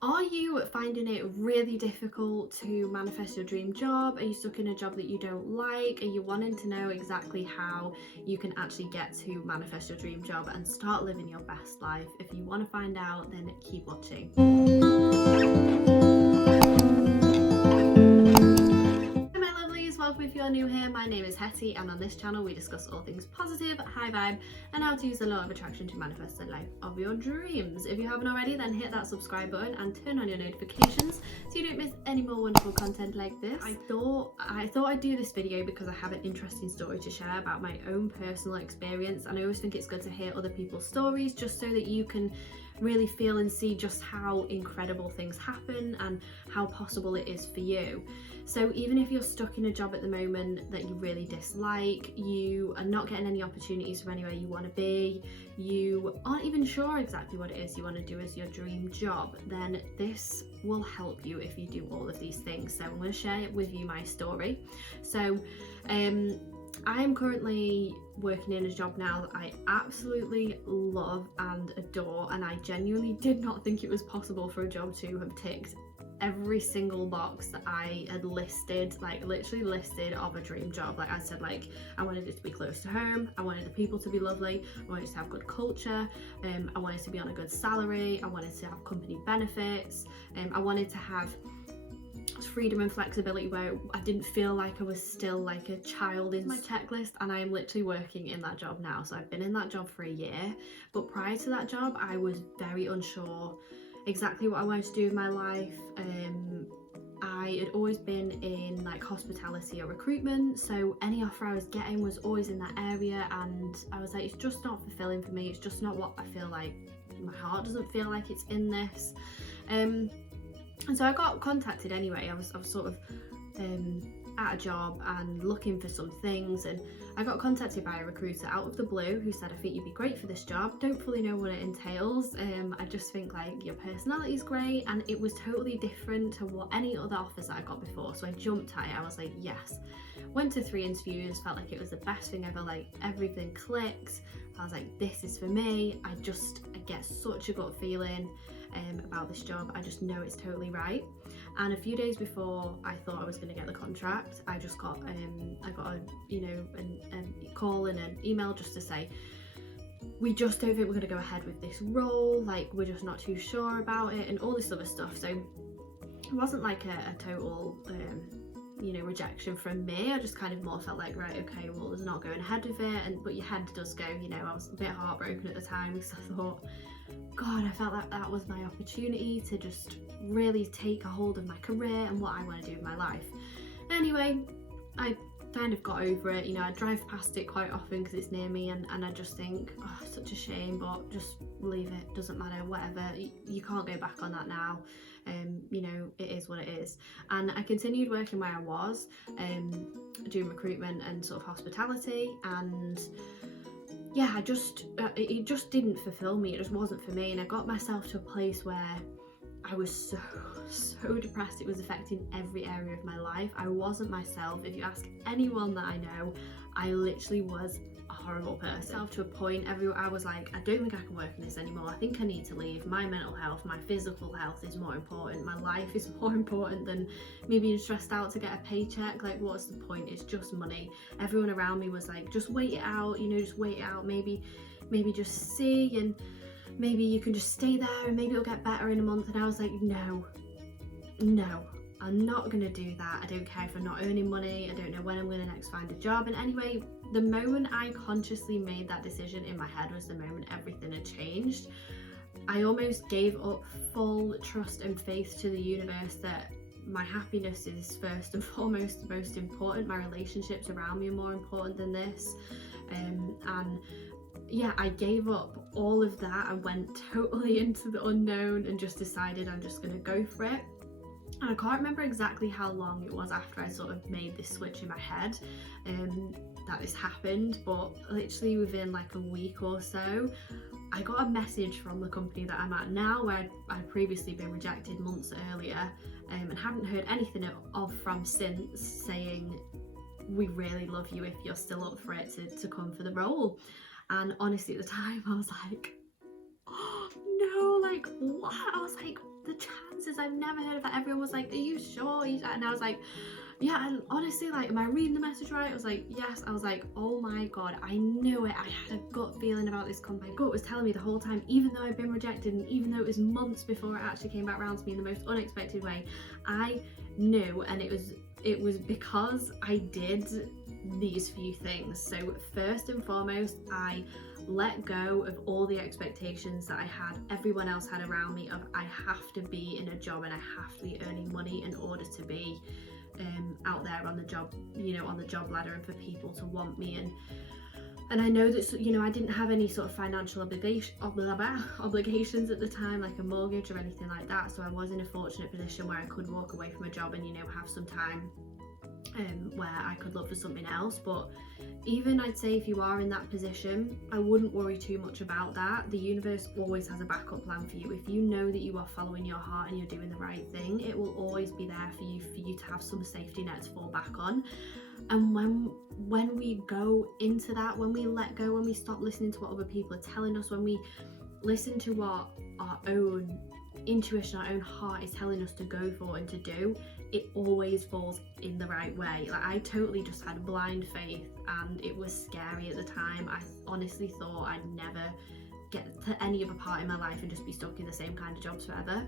Are you finding it really difficult to manifest your dream job? Are you stuck in a job that you don't like? Are you wanting to know exactly how you can actually get to manifest your dream job and start living your best life? If you want to find out, then keep watching. Hi my lovelies, welcome if you're new here. My name is Hetty and on this channel we discuss all things positive, high vibe and how to use the law of attraction to manifest the life of your dreams. If you haven't already, then hit that subscribe button and turn on your notifications so you don't miss any more wonderful content like this. I thought I'd do this video because I have an interesting story to share about my own personal experience, and I always think it's good to hear other people's stories just so that you can really feel and see just how incredible things happen and how possible it is for you. So even if you're stuck in a job at the moment that you really dislike, you are not getting any opportunities from anywhere you want to be, you aren't even sure exactly what it is you want to do as your dream job, then this will help you if you do all of these things. So I'm going to share with you my story. So I am currently working in a job now that I absolutely love and adore, and I genuinely did not think it was possible for a job to have ticked every single box that I had listed, like literally listed of a dream job. Like I said, like I wanted it to be close to home, I wanted the people to be lovely, I wanted to have good culture, I wanted to be on a good salary, I wanted to have company benefits, I wanted to have freedom and flexibility where I didn't feel like I was still like a child in my checklist, and I am literally working in that job now. So I've been in that job for a year, but prior to that job I was very unsure exactly what I wanted to do with my life. I had always been in like hospitality or recruitment, so any offer I was getting was always in that area, and I was like, it's just not fulfilling for me, it's just not what I feel like, my heart doesn't feel like it's in this. And so I got contacted anyway. I was sort of at a job and looking for some things, and I got contacted by a recruiter out of the blue who said, I think you'd be great for this job. Don't fully know what it entails. I just think like your personality is great, and it was totally different to what any other offers that I got before. So I jumped at it. I was like, yes. Went to 3 interviews, felt like it was the best thing ever, like everything clicked. I was like, this is for me. I get such a gut feeling about this job. I just know it's totally right. And a few days before I thought I was going to get the contract, I just got I got a call and an email just to say, we just don't think we're going to go ahead with this role, like we're just not too sure about it, and all this other stuff. So it wasn't like a total rejection from me. I just kind of more felt like, right, okay, well, there's not going ahead with it, but your head does go, I was a bit heartbroken at the time because I thought, God, I felt like that was my opportunity to just really take a hold of my career and what I want to do with my life. Anyway, I kind of got over it. I drive past it quite often because it's near me, and I just think, oh, such a shame, but just leave it, doesn't matter, whatever, you can't go back on that now. It is what it is. And I continued working where I was, doing recruitment and sort of hospitality, and yeah, it just didn't fulfill me. It just wasn't for me, and I got myself to a place where I was so depressed. It was affecting every area of my life. I wasn't myself. If you ask anyone that I know, I literally was a horrible person. To a point, I was like, I don't think I can work in this anymore. I think I need to leave. My mental health, my physical health is more important. My life is more important than me being stressed out to get a paycheck. Like, what's the point? It's just money. Everyone around me was like, just wait it out, just wait it out. Maybe just see, and maybe you can just stay there and maybe it'll get better in a month. And I was like, no, I'm not gonna do that. I don't care if I'm not earning money. I don't know when I'm gonna next find a job. And anyway, the moment I consciously made that decision in my head was the moment everything had changed. I almost gave up full trust and faith to the universe that my happiness is first and foremost the most important. My relationships around me are more important than this. And yeah, I gave up all of that and went totally into the unknown and just decided I'm just gonna go for it. And I can't remember exactly how long it was after I sort of made this switch in my head that this happened, but literally within like a week or so, I got a message from the company that I'm at now, where I'd previously been rejected months earlier, and haven't heard anything from since, saying, we really love you if you're still up for it to come for the role. And honestly, at the time I was like, oh no, like what? I was like, the chance businesses, I've never heard of that. Everyone was like, are you sure? And I was like, yeah, and honestly, like, am I reading the message right? I was like, yes. I was like, oh my god, I knew it. I had a gut feeling about this company. My gut was telling me the whole time, even though I'd been rejected, and even though it was months before it actually came back around to me in the most unexpected way, I knew. And it was because I did these few things. So first and foremost, I let go of all the expectations that I had, everyone else had around me, of I have to be in a job and I have to be earning money in order to be out there on the job, on the job ladder, and for people to want me. And I know that, I didn't have any sort of financial obligations at the time, like a mortgage or anything like that. So I was in a fortunate position where I could walk away from a job and, have some time where I could look for something else. But even, I'd say, if you are in that position, I wouldn't worry too much about that. The universe always has a backup plan for you. If you know that you are following your heart and you're doing the right thing, it will always be there for you to have some safety net to fall back on. And when we go into that, when we let go, when we stop listening to what other people are telling us, when we listen to what our own intuition, our own heart is telling us to go for and to do, it always falls in the right way. Like, I totally just had blind faith, and it was scary at the time. I honestly thought I'd never get to any other part in my life and just be stuck in the same kind of jobs forever.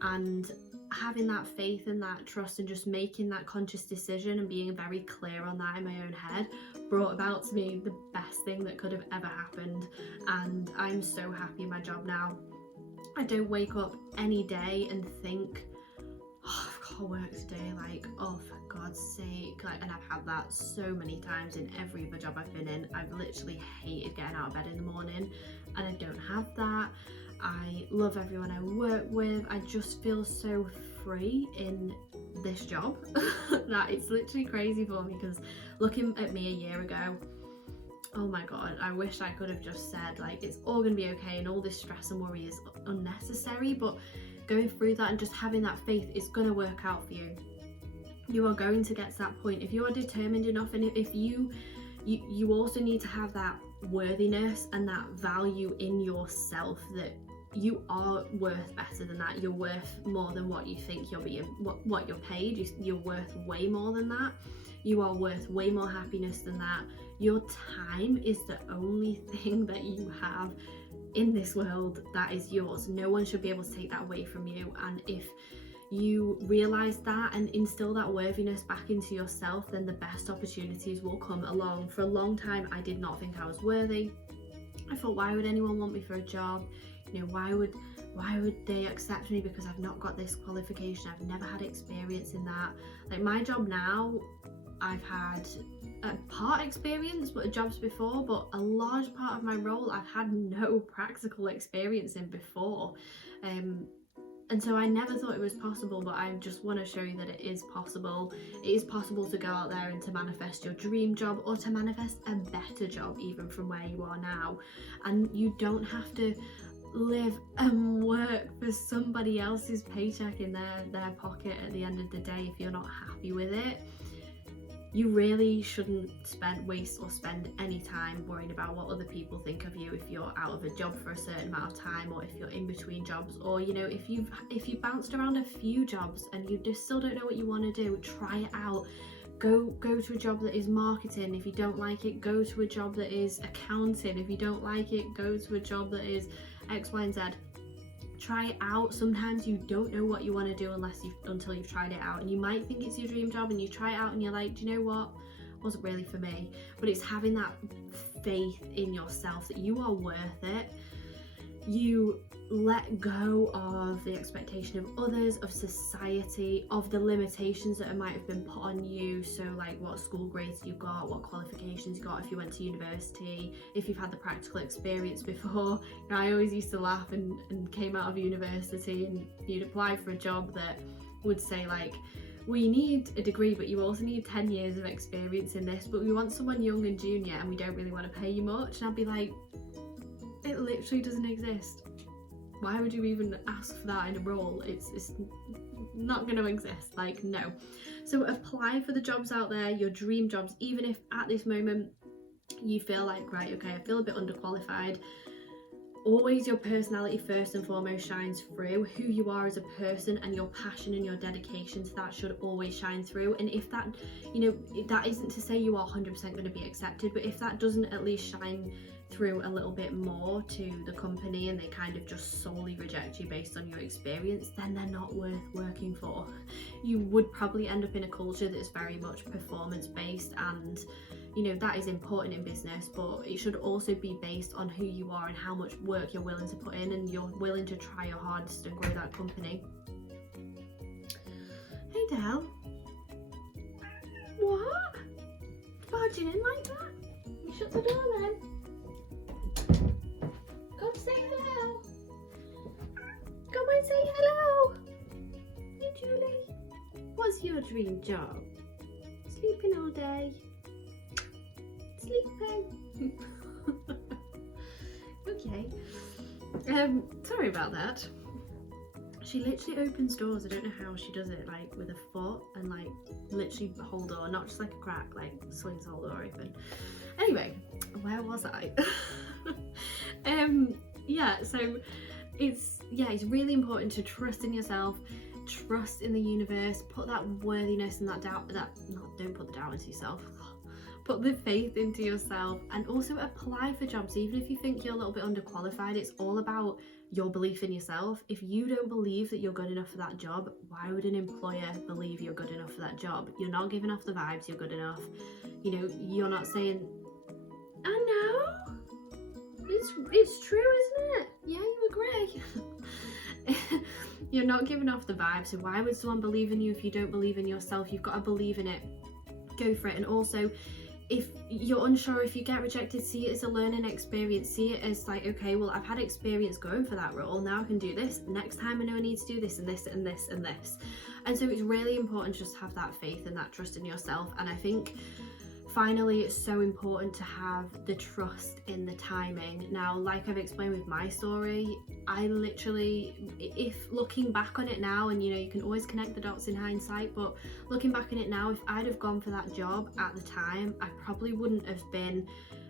And having that faith and that trust and just making that conscious decision and being very clear on that in my own head brought about to me the best thing that could have ever happened. And I'm so happy in my job now. I don't wake up any day and think, oh, I've got to work today, like, oh, for God's sake. Like, and I've had that so many times in every other job I've been in. I've literally hated getting out of bed in the morning, and I don't have that. I love everyone I work with. I just feel so free in this job that it's literally crazy for me, because looking at me a year ago, oh my god, I wish I could have just said, like, it's all gonna be okay and all this stress and worry is unnecessary. But going through that and just having that faith, it's gonna work out for you. You are going to get to that point if you are determined enough. And if you also need to have that worthiness and that value in yourself, that you are worth better than that. You're worth more than what you think you're being, what you're paid. You're worth way more than that. You are worth way more happiness than that. Your time is the only thing that you have in this world that is yours. No one should be able to take that away from you. And if you realize that and instill that worthiness back into yourself, then the best opportunities will come along. For a long time, I did not think I was worthy. I thought, why would anyone want me for a job? Why would they accept me because I've not got this qualification? I've never had experience in that. Like, my job now, I've had a part experience but jobs before, but a large part of my role I've had no practical experience in before. And so I never thought it was possible, but I just want to show you that it is possible. It is possible to go out there and to manifest your dream job, or to manifest a better job even from where you are now. And you don't have to live and work for somebody else's paycheck in their pocket at the end of the day if you're not happy with it. You really shouldn't waste or spend any time worrying about what other people think of you if you're out of a job for a certain amount of time, or if you're in between jobs, or if you bounced around a few jobs and you just still don't know what you want to do. Try it out. Go to a job that is marketing. If you don't like it, go to a job that is accounting. If you don't like it, go to a job that is X, Y, and Z. Try it out. Sometimes you don't know what you want to do until you've tried it out. And you might think it's your dream job and you try it out and you're like, do you know what? It wasn't really for me. But it's having that faith in yourself that you are worth it. You let go of the expectation of others, of society, of the limitations that might have been put on you. So like what school grades you got, what qualifications you got, if you went to university, if you've had the practical experience before. I always used to laugh and came out of university and you'd apply for a job that would say like, we need a degree, but you also need 10 years of experience in this, but we want someone young and junior and we don't really want to pay you much. And I'd be like, it literally doesn't exist. Why would you even ask for that in a role? It's not going to exist. Like, no. So apply for the jobs out there, your dream jobs, even if at this moment you feel like, right, okay, I feel a bit underqualified. always your personality first and foremost shines through. Who you are as a person and your passion and your dedication to that should always shine through. And if that, you know, that isn't to say you are 100% going to be accepted, but if that doesn't at least shine through a little bit more to the company and they kind of just solely reject you based on your experience, then they're not worth working for. You would probably end up in a culture that's very much performance based, and you know that is important in business, but it should also be based on who you are and how much work you're willing to put in, and you're willing to try your hardest and grow that company. Hey Del. What? Barging in like that? You shut the door then. Come say hello. Come and say hello. Hey Julie. What's your dream job? Sleeping all day. Sleeping. Okay. Sorry about that. She literally opens doors. I don't know how she does it, like with a foot and like literally the whole door, not just like a crack, like swings the whole door open. Anyway, where was I? Yeah, so it's really important to trust in yourself, trust in the universe, put that worthiness and that doubt, don't put the doubt into yourself. Put the faith into yourself, and also apply for jobs even if you think you're a little bit underqualified. It's all about your belief in yourself. If you don't believe that you're good enough for that job, why would an employer believe you're good enough for that job? You're not giving off the vibes you're good enough. You know, you're not saying, I know, it's true, isn't it? Yeah, you agree. You're not giving off the vibe, so why would someone believe in you if you don't believe in yourself? You've got to believe in it. Go for it. And also, if you're unsure, if you get rejected, see it as a learning experience. See it as like, okay, well, I've had experience going for that role, now I can do this. Next time I know I need to do this and this and this and this. And so it's really important just to have that faith and that trust in yourself. And I think finally, it's so important to have the trust in the timing. Now, like I've explained with my story, I literally, if looking back on it now, and you know, you can always connect the dots in hindsight, but looking back on it now, if I'd have gone for that job at the time, I probably wouldn't have been,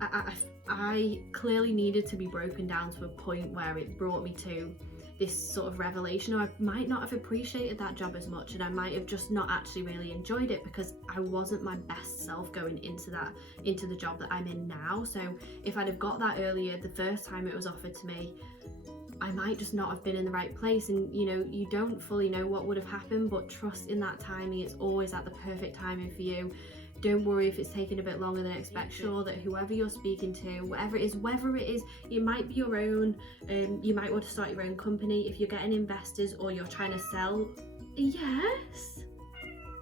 I clearly needed to be broken down to a point where it brought me to this sort of revelation, or I might not have appreciated that job as much, and I might have just not actually really enjoyed it because I wasn't my best self going into the job that I'm in now. So if I'd have got that earlier, the first time it was offered to me, I might just not have been in the right place. And you know, you don't fully know what would have happened, but trust in that timing. It's always at the perfect timing for you. Don't worry if it's taking a bit longer than expect. Sure that whoever you're speaking to, whatever it is, it might be your own, you might want to start your own company. If you're getting investors or you're trying to sell, yes,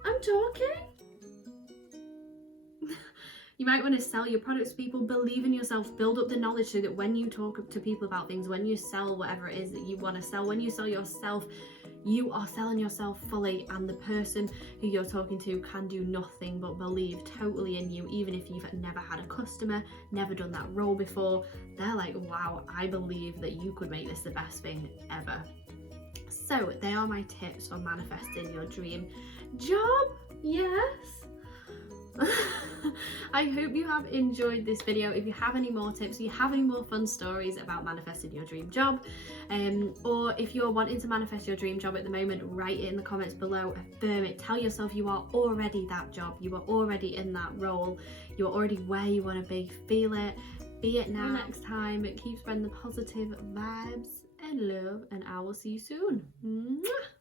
I'm talking. You might want to sell your products to people. Believe in yourself, build up the knowledge so that when you talk to people about things, when you sell whatever it is that you want to sell, when you sell yourself, you are selling yourself fully, and the person who you're talking to can do nothing but believe totally in you. Even if you've never had a customer, never done that role before, they're like, wow, I believe that you could make this the best thing ever. So they are my tips for manifesting your dream job. Yes. I hope you have enjoyed this video. If you have any more tips, if you have any more fun stories about manifesting your dream job, or if you're wanting to manifest your dream job at the moment, write it in the comments below, affirm it, tell yourself you are already that job, you are already in that role, you're already where you want to be. Feel it, be it now. Next time, keep spreading the positive vibes and love, and I will see you soon. Mwah!